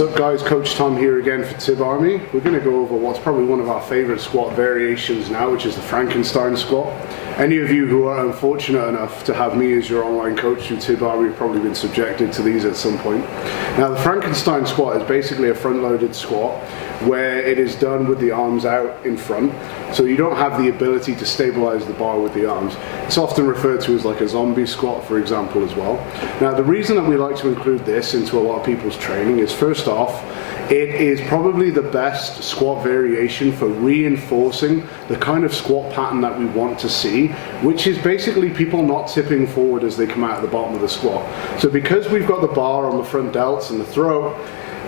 What's up guys, Coach Tom here again for Thibarmy. We're going to go over what's probably one of our favourite squat variations now, which is the Frankenstein Squat. Any of you who are unfortunate enough to have me as your online coach through Thibarmy have probably been subjected to these at some point. Now the Frankenstein Squat is basically a front-loaded squat where it is done with the arms out in front, so you don't have the ability to stabilize the bar with the arms. It's often referred to as like a zombie squat, for example, as well. Now the reason that we like to include this into a lot of people's training is, first off, it is probably the best squat variation for reinforcing the kind of squat pattern that we want to see, which is basically people not tipping forward as they come out of the bottom of the squat. So because we've got the bar on the front delts and the throat,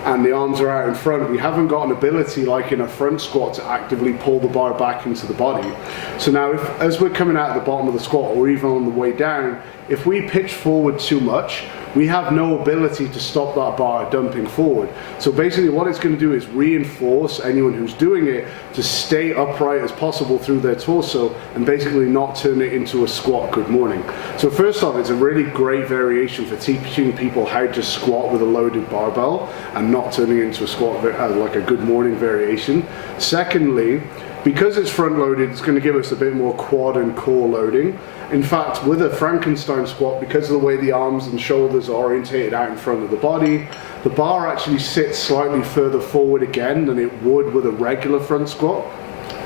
and the arms are out in front, we haven't got an ability like in a front squat to actively pull the bar back into the body. So now as we're coming out of the bottom of the squat, or even on the way down, if we pitch forward too much, we have no ability to stop that bar dumping forward. So basically what it's going to do is reinforce anyone who's doing it to stay upright as possible through their torso and basically not turn it into a squat good morning. So first off, it's a really great variation for teaching people how to squat with a loaded barbell and not turning it into a squat like a good morning variation. Secondly, because it's front loaded, it's going to give us a bit more quad and core loading. In fact, with a Frankenstein squat, because of the way the arms and shoulders are orientated out in front of the body, the bar actually sits slightly further forward again than it would with a regular front squat.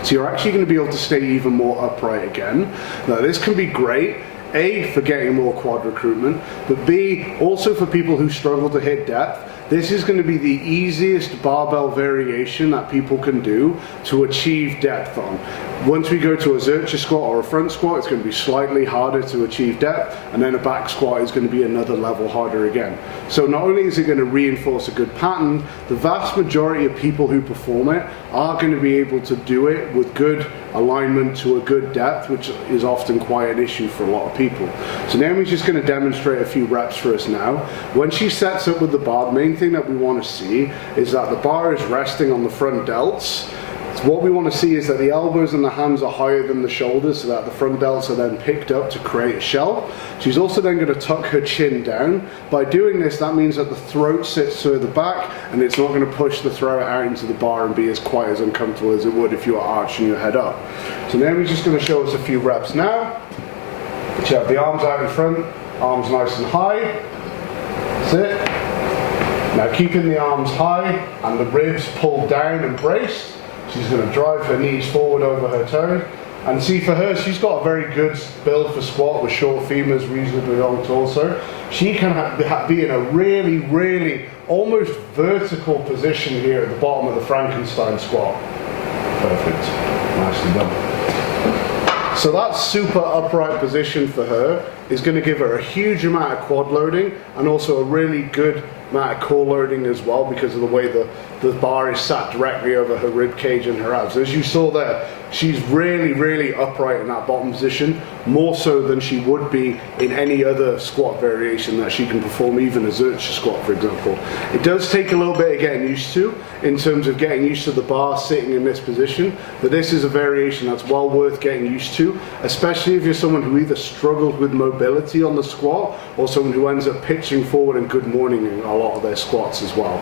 So you're actually going to be able to stay even more upright again. Now this can be great, A, for getting more quad recruitment, but B, also for people who struggle to hit depth. This is going to be the easiest barbell variation that people can do to achieve depth on. Once we go to a Zercher squat or a front squat, it's going to be slightly harder to achieve depth, and then a back squat is going to be another level harder again. So not only is it going to reinforce a good pattern, the vast majority of people who perform it are going to be able to do it with good alignment to a good depth, which is often quite an issue for a lot of people. So Naomi's just going to demonstrate a few reps for us now. When she sets up with the bar, the main thing that we want to see is that the bar is resting on the front delts. So what we want to see is that the elbows and the hands are higher than the shoulders, so that the front delts are then picked up to create a shell. She's also then going to tuck her chin down. By doing this, that means that the throat sits further back and it's not going to push the throat out into the bar and be as quite as uncomfortable as it would if you were arching your head up. So now we're just going to show us a few reps now. So you have the arms out in front, arms nice and high. That's it. Now keeping the arms high and the ribs pulled down and braced, she's going to drive her knees forward over her toes. And see, for her, she's got a very good build for squat with short femurs, reasonably long torso. She can be in a really, really almost vertical position here at the bottom of the Frankenstein squat. Perfect. Nicely done. So that super upright position for her is going to give her a huge amount of quad loading and also a really good amount of core loading as well, because of the way the bar is sat directly over her rib cage and her abs. As you saw there, she's really, really upright in that bottom position, more so than she would be in any other squat variation that she can perform, even a Zercher squat, for example. It does take a little bit of getting used to, in terms of getting used to the bar sitting in this position, but this is a variation that's well worth getting used to, especially if you're someone who either struggles with mobility on the squat or someone who ends up pitching forward and good morning in a lot of their squats as well.